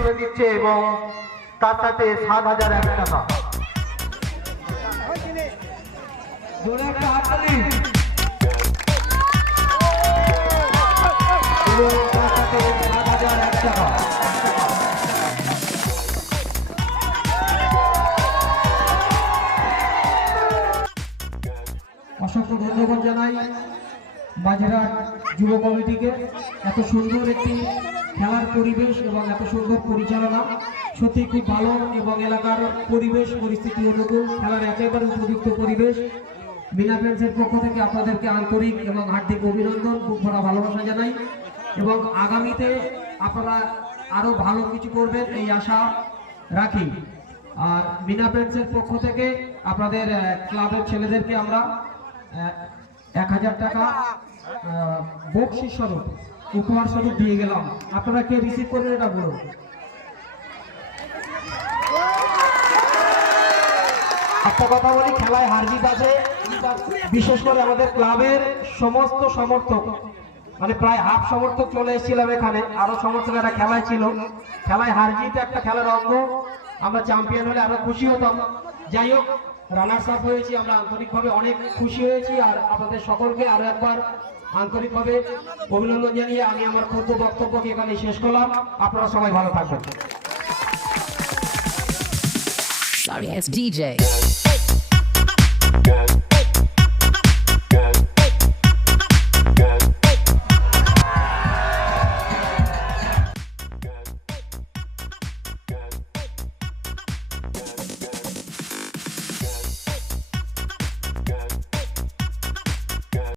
তুলে দিচ্ছে এবং তার সাথে সাত হাজার এক টাকা। অসংখ্য ধন্যবাদ জানাই। বাজেরহাট যুব কমিটিকে এত সুন্দর একটি খেলার পরিবেশ এবং এত সুন্দর পরিচালনা। সত্যি খুব ভালো এবং এলাকার পরিবেশ, পরিস্থিতি অনুকূল, খেলার একেবারে উপযুক্ত পরিবেশ। বিনা ফ্রেন্ডসের পক্ষ থেকে আপনাদেরকে আন্তরিক এবং হার্দিক অভিনন্দন, খুব ভরা ভালোবাসা জানাই। এবং আগামীতে আপনারা আরও ভালো কিছু করবেন এই আশা রাখি। আর বিনা ফ্রেন্ডসের পক্ষ থেকে আপনাদের ক্লাবের ছেলেদেরকে আমরা এক হাজার টাকা স্বরূপ, উপহার স্বরূপ দিয়ে গেলাম। আপনারা কে রিসিভ করবেন এটা বলুন। একটা কথা বলি, খেলায় হার জিত আছে বিশেষ করে আমাদের ক্লাবের সমস্ত সমর্থক মানে প্রায় হাফ সমর্থক চলে এসেছিলাম এখানে। আরও সমর্থকেরা খেলায় ছিল। খেলায় হার জিত একটা খেলার অঙ্গ। আমরা চ্যাম্পিয়ন হলে আরও খুশি হতাম। যাই হোক রানার্স আপ হয়েছি আমরা আন্তরিকভাবে অনেক খুশি হয়েছি আর আপনাদের সকলকে আরও একবার আন্তরিকভাবে অভিনন্দন জানিয়ে আমি আমার ক্ষুদ্র বক্তব্যকে এখানে শেষ করলাম আপনারা সবাই ভালো থাকবেন Sorry, DJ.